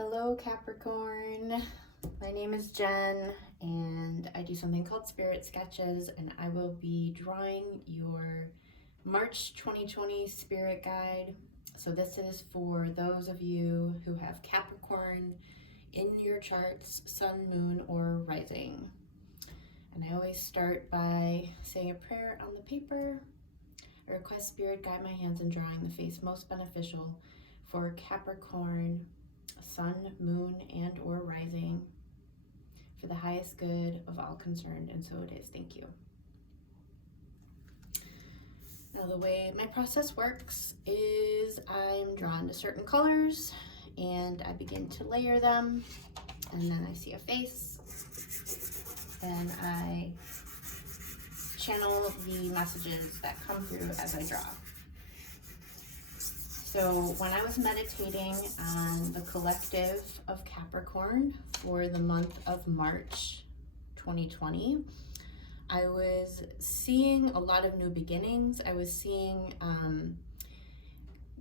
Hello Capricorn, my name is Jen and I do something called Spirit Sketches, and I will be drawing your March 2020 Spirit Guide. So this is for those of you who have Capricorn in your charts, Sun, Moon, or Rising. And I always start by saying a prayer on the paper. I request Spirit guide my hands in drawing the face most beneficial for Capricorn, Sun, Moon, and or Rising, for the highest good of all concerned, and so it is. Thank you. Now the way my process works is I'm drawn to certain colors and I begin to layer them, and then I see a face and I channel the messages that come through as I draw. So when I was meditating on the collective of Capricorn for the month of March 2020, I was seeing a lot of new beginnings. I was seeing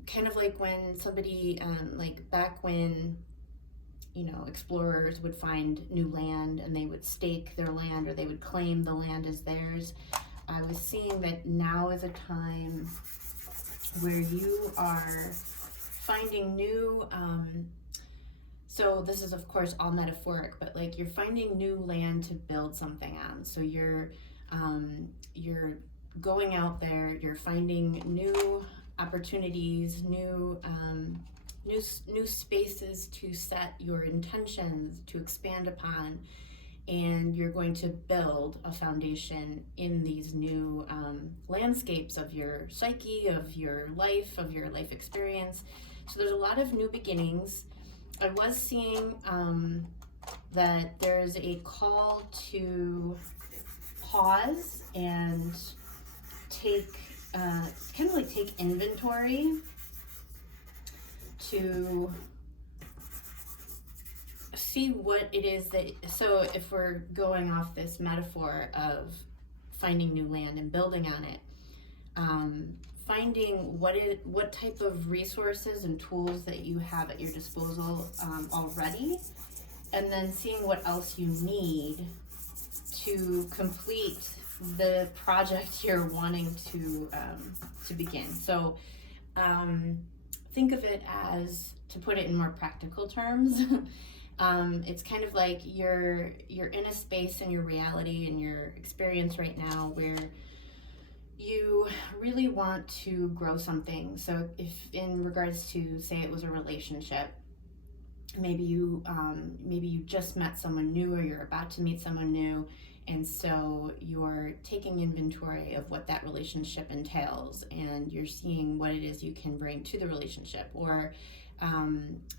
kind of like when somebody, like back when, you know, explorers would find new land and they would stake their land or they would claim the land as theirs. I was seeing that now is a time where you are finding new, so this is of course all metaphoric, but like you're finding new land to build something on. So you're going out there, you're finding new opportunities, new spaces to set your intentions, to expand upon, and you're going to build a foundation in these new landscapes of your psyche, of your life experience. So there's a lot of new beginnings. I was seeing that there's a call to pause and take, kind of like take inventory, to see what it is that, so if we're going off this metaphor of finding new land and building on it, finding what type of resources and tools that you have at your disposal already, and then seeing what else you need to complete the project you're wanting to begin. So think of it as, to put it in more practical terms, it's kind of like you're in a space in your reality and your experience right now where you really want to grow something. So if in regards to, say it was a relationship, maybe you just met someone new or you're about to meet someone new, and so you're taking inventory of what that relationship entails and you're seeing what it is you can bring to the relationship. Or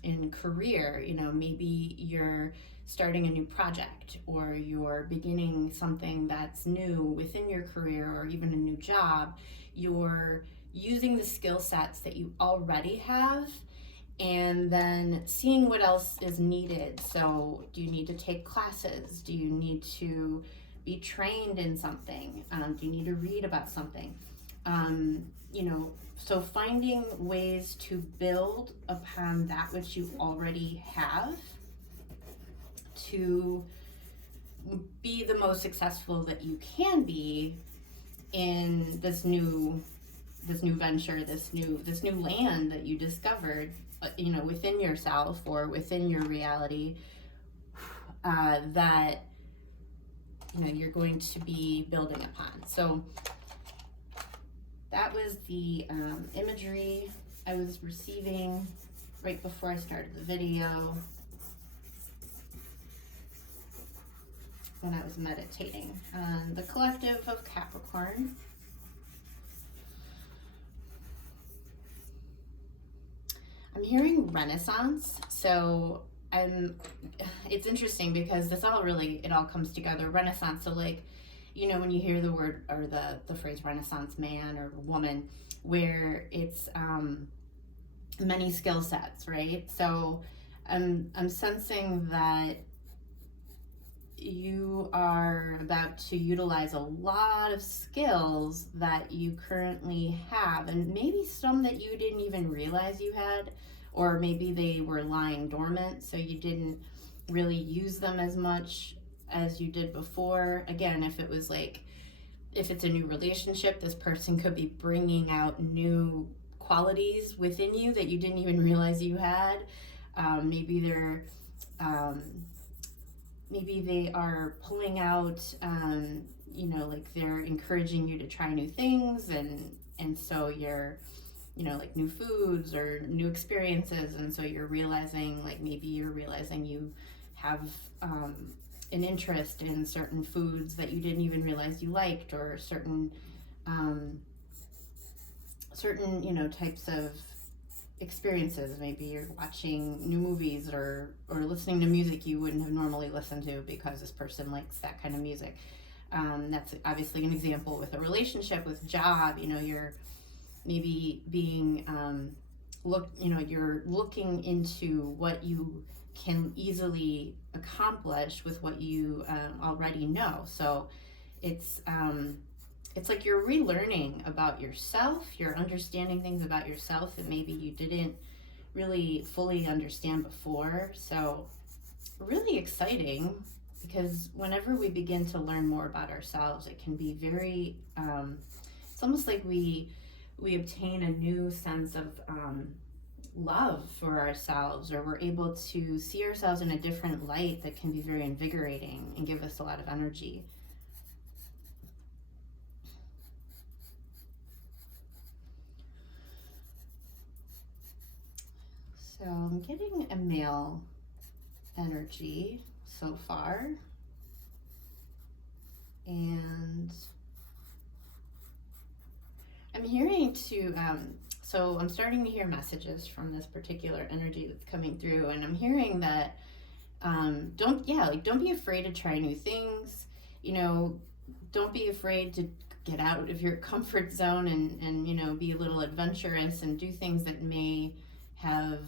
in career, you know, maybe you're starting a new project or you're beginning something that's new within your career or even a new job. You're using the skill sets that you already have and then seeing what else is needed. So do you need to take classes? Do you need to be trained in something? Do you need to read about something? You know, so finding ways to build upon that which you already have to be the most successful that you can be in this new venture, this new land that you discovered, you know, within yourself or within your reality, that, you know, you're going to be building upon. So that was the imagery I was receiving right before I started the video when I was meditating on the collective of Capricorn. I'm hearing Renaissance, so it's interesting because this all really, it all comes together. Renaissance, so like, you know, when you hear the word or the phrase Renaissance man or woman, where it's many skill sets, right? So I'm sensing that you are about to utilize a lot of skills that you currently have, and maybe some that you didn't even realize you had, or maybe they were lying dormant, so you didn't really use them as much as you did before. Again, if it was like, if it's a new relationship, this person could be bringing out new qualities within you that you didn't even realize you had. Maybe they're maybe they are pulling out, you know, like they're encouraging you to try new things, and so you're, you know, like new foods or new experiences, and so you're realizing, like maybe you're realizing you have an interest in certain foods that you didn't even realize you liked, or certain you know, types of experiences. Maybe you're watching new movies or listening to music you wouldn't have normally listened to because this person likes that kind of music. That's obviously an example with a relationship. With job, you know, you're maybe being you know, you're looking into what you can easily accomplish with what you already know. So it's like you're relearning about yourself. You're understanding things about yourself that maybe you didn't really fully understand before. So really exciting, because whenever we begin to learn more about ourselves, it can be very, it's almost like we obtain a new sense of love for ourselves, or we're able to see ourselves in a different light that can be very invigorating and give us a lot of energy. So I'm getting a male energy so far, and I'm hearing so I'm starting to hear messages from this particular energy that's coming through, and I'm hearing that don't be afraid to try new things. You know, don't be afraid to get out of your comfort zone and you know, be a little adventurous and do things that may have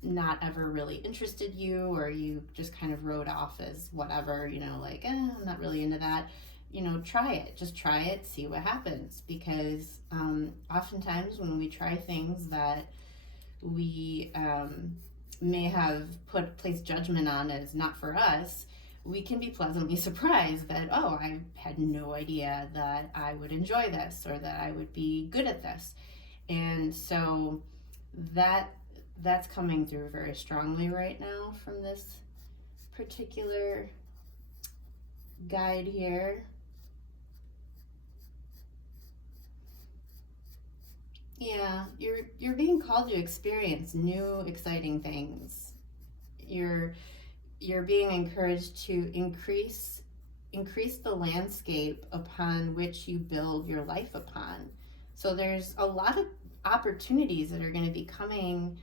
not ever really interested you, or you just kind of wrote off as whatever, you know, like, I'm not really into that. You know, try it. Just try it, see what happens. Because oftentimes when we try things that we may have placed judgment on as not for us, we can be pleasantly surprised that, oh, I had no idea that I would enjoy this, or that I would be good at this. And so that's coming through very strongly right now from this particular guide here. Yeah, you're being called to experience new exciting things. You're being encouraged to increase the landscape upon which you build your life upon. So there's a lot of opportunities that are going to be coming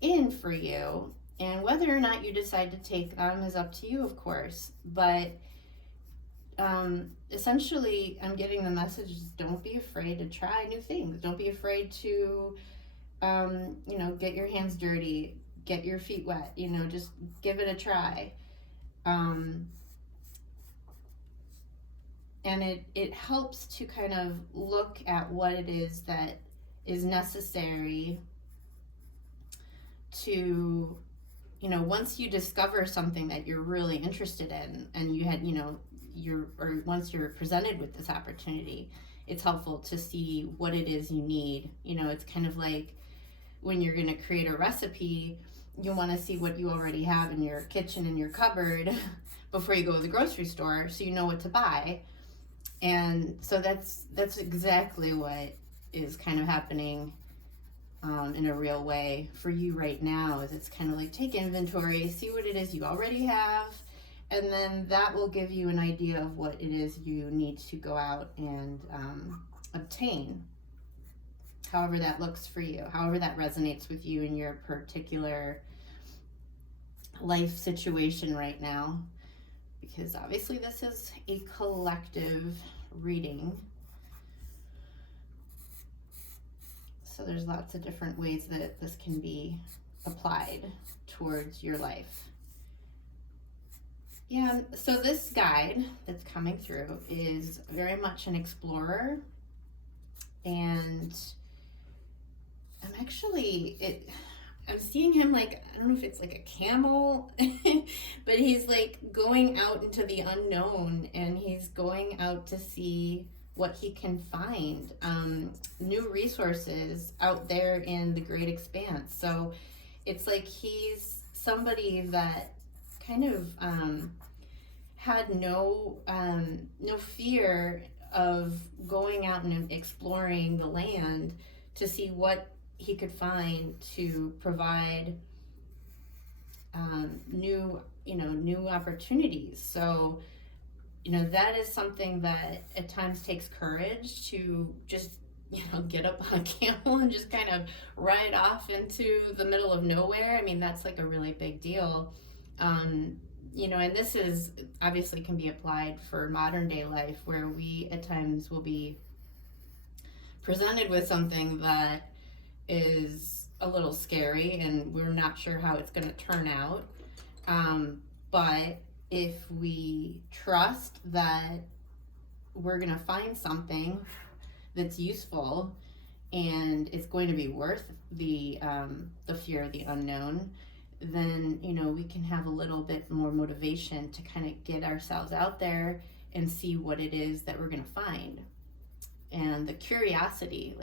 in for you, and whether or not you decide to take them is up to you, of course. But essentially, I'm getting the message: don't be afraid to try new things. Don't be afraid to you know, get your hands dirty, get your feet wet, you know, just give it a try. And it helps to kind of look at what it is that is necessary to, you know, once you discover something that you're really interested in, and you had, you know, once you're presented with this opportunity, it's helpful to see what it is you need. You know, it's kind of like when you're going to create a recipe, you want to see what you already have in your kitchen, in your cupboard, before you go to the grocery store, so you know what to buy. And so that's exactly what is kind of happening in a real way for you right now. Is it's kind of like, take inventory, see what it is you already have, and then that will give you an idea of what it is you need to go out and obtain, however that looks for you, however that resonates with you in your particular life situation right now. Because obviously this is a collective reading, so there's lots of different ways that this can be applied towards your life. Yeah, so this guide that's coming through is very much an explorer, and I'm actually, I'm seeing him like, I don't know if it's like a camel, but he's like going out into the unknown, and he's going out to see what he can find, new resources out there in the great expanse. So it's like he's somebody that kind of had no fear of going out and exploring the land to see what he could find to provide new opportunities. So that is something that at times takes courage to just get up on a camel and just kind of ride off into the middle of nowhere. I mean, that's like a really big deal. And this is obviously can be applied for modern day life, where we at times will be presented with something that is a little scary and we're not sure how it's going to turn out. But if we trust that we're going to find something that's useful and it's going to be worth the fear of the unknown, then we can have a little bit more motivation to kind of get ourselves out there and see what it is that we're going to find. And the curiosity,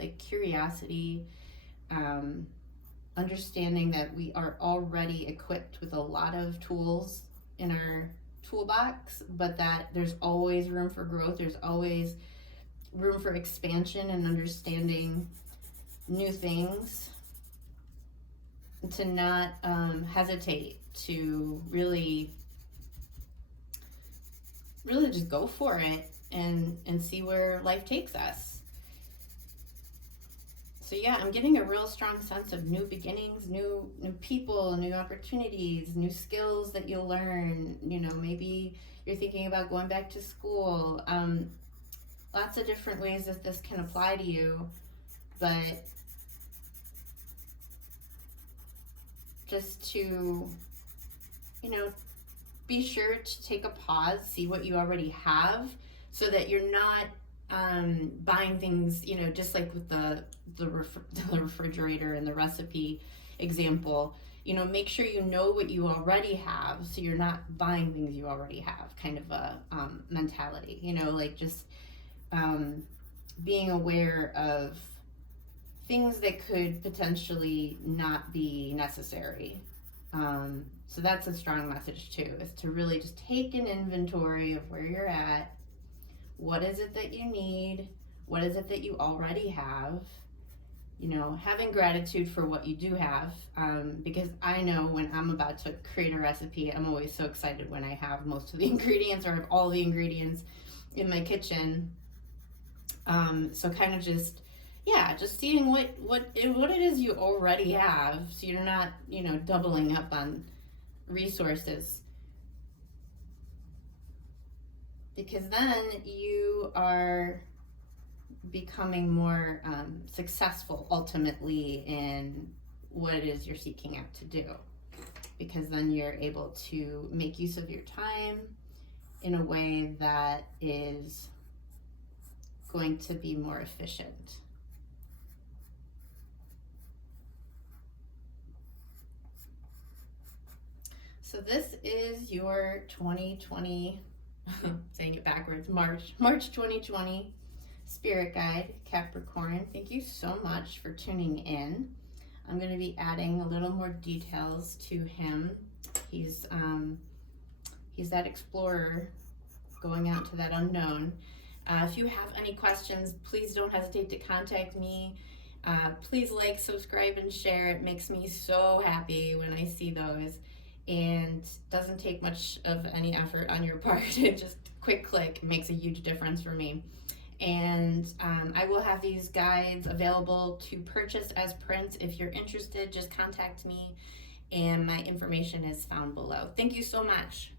understanding that we are already equipped with a lot of tools in our toolbox, but that there's always room for growth, there's always room for expansion and understanding new things, to not hesitate to really just go for it and see where life takes us. So yeah, I'm getting a real strong sense of new beginnings, new people, new opportunities, new skills that you'll learn. Maybe you're thinking about going back to school. Lots of different ways that this can apply to you, but just to, be sure to take a pause, see what you already have, so that you're not buying things, just like with the refrigerator and the recipe example. Make sure you know what you already have, so you're not buying things you already have, kind of a mentality. Like just being aware of things that could potentially not be necessary. So that's a strong message too, is to really just take an inventory of where you're at. What is it that you need? What is it that you already have? Having gratitude for what you do have, because I know when I'm about to create a recipe, I'm always so excited when I have most of the ingredients or have all the ingredients in my kitchen. So kind of just seeing what it is you already have, so you're not, doubling up on resources. Because then you are becoming more successful ultimately in what it is you're seeking out to do. Because then you're able to make use of your time in a way that is going to be more efficient. So this is your 2020, saying it backwards, March 2020 spirit guide, Capricorn. Thank you so much for tuning in. I'm going to be adding a little more details to him. He's that explorer going out to that unknown. If you have any questions, please don't hesitate to contact me. Please like, subscribe, and share. It makes me so happy when I see those, and doesn't take much of any effort on your part. It just quick click makes a huge difference for me. And I will have these guides available to purchase as prints. If you're interested, just contact me, and my information is found below. Thank you so much.